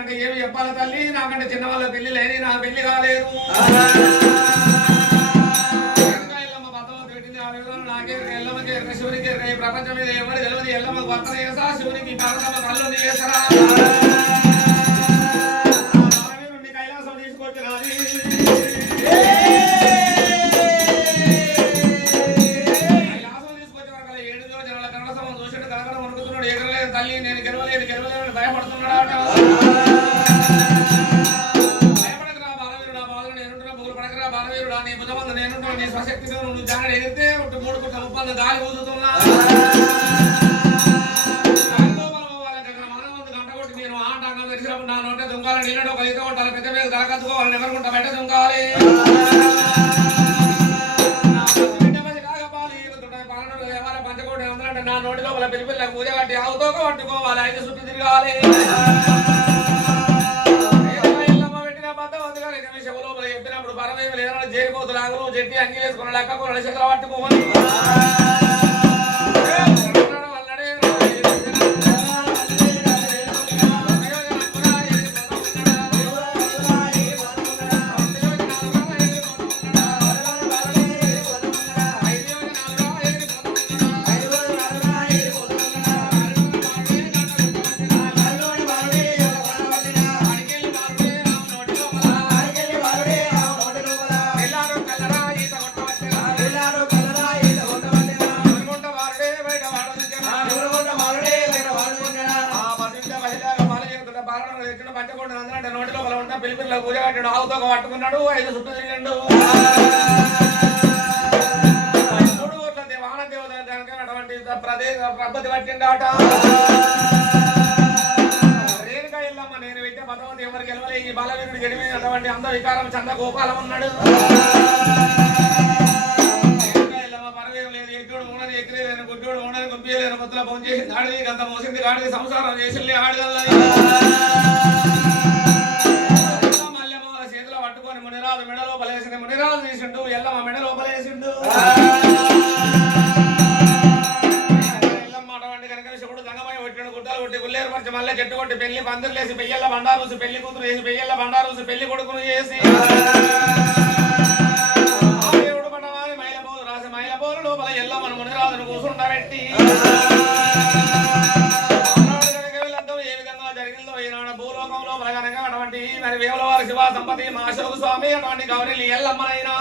అంటే ఏమి చెప్పాలి తల్లి నాకంటే చిన్న వాళ్ళ పెళ్లి లేని నా పెళ్లి కాలేదు శివునికి ప్రపంచం మీద ఎవరు తెలియదు ఎల్లమ్మకు వర్తన చేసా శివునికి పరమ కళ్ళు చేసరా కైలాసం తీసుకొచ్చినది కైలాసం తీసుకొచ్చిన వరకు 7 జనాల కనసం చూసి కలకడం వణుకుతున్నాడు ఎగరలేదు తల్లి నేను గెలవలేదు భయపడుతున్నాడు భయపడకరా బాలవీరుడా బాలు నేనుంటున్నా బుగులు పడకరా బాలవీరుడా నీ భుజమందు నేనుంటున్నా నీ స్వశక్తితో నువ్వు జాగడ ఎగిరితే 3 పుట్ల 30 గాలి ఊదుతున్నా నా నోట దుంకాలి నీళ్ళలో ఒక ఈత కొట్టాలి పెద్ద మీద కలకత్తుకోవాలి ఎవరుకుంటా బయట దుంకాలి పంచకోటి అందరంటే నా నోటి లోపల పిలిపిల్ల పూజ కట్టి ఆవుతో పట్టుకోవాలి 5 చుట్టూ తిరగాలి పెట్టిన పద్ధతి చెవు లోపల చెప్పినప్పుడు పరమేమి లేదని చేరిపోతులు ఆగులు చెట్టి అంగి వేసుకున్న లెక్క కొన్ని చేతులు పట్టుకోవాలి నోటి లోపల ఉంటా పిలిపిల్ల పూజ కట్టాడు ఆవుతో పట్టుకున్నాడు 5 చుట్టూ తిరిగిండు 3 కోట్ల వాహన దేవత అటువంటి పద్ధతి పట్టిండాట రేణుకా ఎల్లమ్మ నేను పెట్టే పదవంతి ఎవరికి వెళ్ళలే ఈ బాలవీరుడు గడిమి అటువంటి అంద వికారం చంద గోపాలం ఉన్నాడు రేణుకా ఎల్లమ్మ పరవేరు లేదు ఎగ్గుడు ఉండని ఎక్కిలేను గుడ్డోడు ఉండని గుంపియలేను కొత్తలో ఫోన్ చేసి గాడిది గంత మోసింది గాడిది సంసారం చేసి ఆడగల మునిరాజు మెడ లోపలేసింది మునిరాజు తీసిండు ఎల్లమ్మ మెడ లోపలేసిండు ఎల్లమ్మ అటువంటి కనుక శివుడు దంగమై కొట్టిండు గుడ్డలు కొట్టి గుల్లేరు పరిచి మళ్ళీ చెట్టు కొట్టి పెళ్లి పందిరు లేసి పెయ్యల్ల బండారూసి పెళ్లి కూతురు చేసి పెయ్యల్ల బండారూసి పెళ్లి కొడుకును చేసి దేవుడు పడవాలి మైలపోలు రాసి మైలపోలు లోపల ఎల్లమ్మను మునిరాజును కూసుండబెట్టి భూలోకంలో ప్రకారంగా అటువంటి మరి వేములవారి శివ సంపతి మా అశోక స్వామి అటువంటి గౌరీ ఎల్లమ్మనైనా